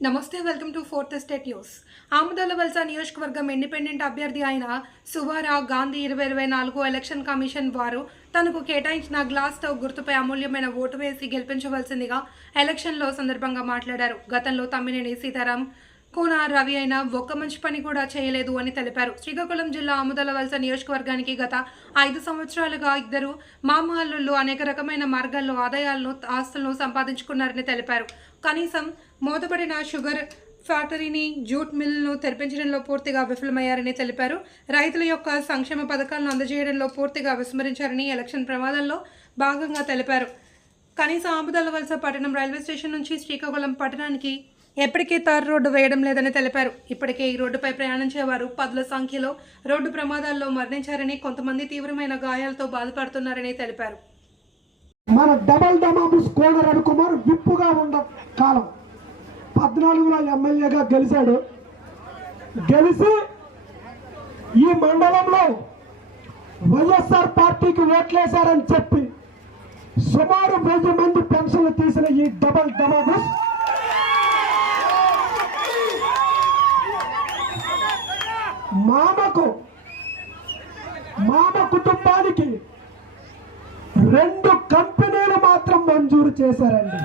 నమస్తే welcome to fourth estate news. Amadalavalasa నియోజకవర్గం independent అభ్యర్థి అయిన సువారా గాంధీ 2024 ఎలక్షన్ కమిషన్ వారు తనకు కేటాయించిన గ్లాస్ స్టవ్ గుర్తుపై అమూల్యమైన ఓటు వేసి గెలిపించవలసిందిగా ఎలక్షన్లో సందర్భంగా మాట్లాడారు. గతంలో తమ్మినేని సీతారాం కోన రవి అయినా ఒక్క మంచి పని కూడా చేయలేదు అని తెలిపారు. శ్రీకాకుళం జిల్లా ఆముదాలవలస నియోజకవర్గానికి గత 5 సంవత్సరాలుగా ఇద్దరు మామహల్లుళ్ళు అనేక రకమైన మార్గాల్లో ఆస్తులను సంపాదించుకున్నారని తెలిపారు. కనీసం మూతపడిన షుగర్ ఫ్యాక్టరీని, జూట్ మిల్లును తెరిపించడంలో పూర్తిగా విఫలమయ్యారని తెలిపారు. రైతుల యొక్క సంక్షేమ పథకాలను అందజేయడంలో పూర్తిగా విస్మరించారని ఎలక్షన్ ప్రమాదంలో భాగంగా తెలిపారు. కనీసం ఆముదాలవలస పట్టణం రైల్వే స్టేషన్ నుంచి శ్రీకాకుళం పట్టణానికి ఎప్పటికీ తారు రోడ్డు వేయడం లేదని తెలిపారు. ఇప్పటికే ఈ రోడ్డుపై ప్రయాణించేవారు పదుల సంఖ్యలో రోడ్డు ప్రమాదాల్లో మరణించారని, కొంతమంది తీవ్రమైన గాయాలతో బాధపడుతున్నారని తెలిపారు. మన డబల్ దమాబుస్ కోన రవికుమార్ విప్పుగా ఉన్న కాలం 14లో ఎమ్మెల్యేగా గెలిచాడు. గెలిచి ఈ మండలంలో వైఎస్ఆర్ పార్టీకి ఓట్లేశారని చెప్పి సుమారు 1000 మంది పెన్షన్లు తీసిన ఈ డబల్ దమాబుస్ మామ కుటుంబానికి 2 కంపెనీలు మాత్రం మంజూరు చేశారండి.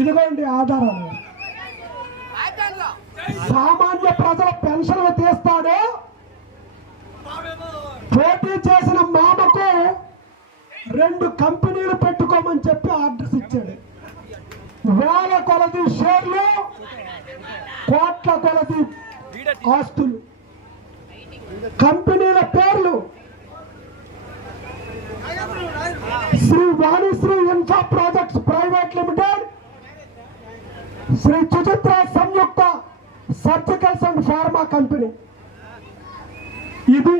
ఇదిగోండి ఆధారాలు. సామాన్య ప్రజల పెన్షన్లు తీస్తాడు, పోటీ చేసిన మామకు 2 కంపెనీలు పెట్టుకోమని చెప్పి ఆర్డర్స్ ఇచ్చాడు. వేల కొలది షేర్లు, కోట్ల కొలది ఆస్తులు, కంపెనీల పేర్లు Sri Vanisri infra projects private limited, Sri Suchitra Samyuktha surgicals and pharma company. ఇది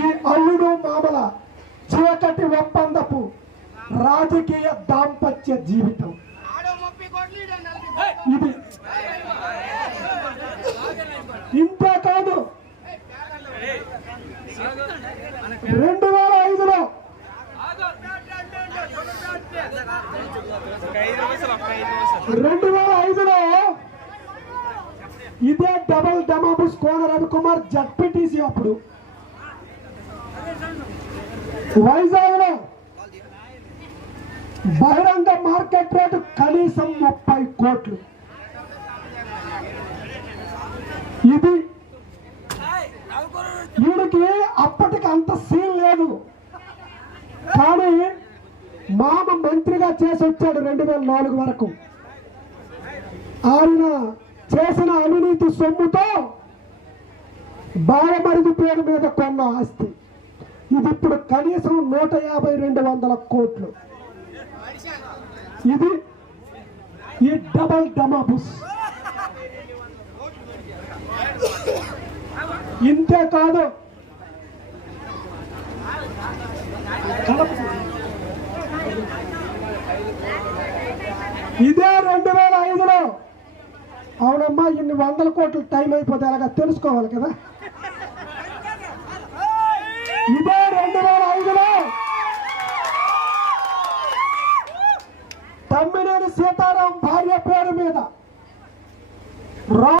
ఈ అల్లుడు మామల చీకటి ఒప్పందపు రాజకీయ దాంపత్య జీవితం. ఇది ఇంతే కాదు, 2005లో ఇదే డబల్ దమాబుస్ కోన రవికుమార్ జడ్పీటీసీ అప్పుడు వైజాగ్లో బహిరంగ మార్కెట్ రేటు కనీసం 30 కోట్లు. ఇది వీడికి అప్పటికి అంత సీన్ లేదు, కానీ మామ మంత్రిగా చేసి వచ్చాడు 2004 వరకు. ఆయన చేసిన అవినీతి సొమ్ముతో బాలమరిది పేరు మీద కొన్న ఆస్తి ఇది ఇప్పుడు కనీసం 150-200 కోట్లు. ఇది ఈ డబల్ దమాబుస్. ఇంతే కాదు, ఇదే 2005లో అవునమ్మా, ఇన్ని 100 కోట్లు టైం అయిపోతే అలాగా తెలుసుకోవాలి కదా. ఇదే 2005లో తమ్మినేని సీతారాం భార్య పేరు మీద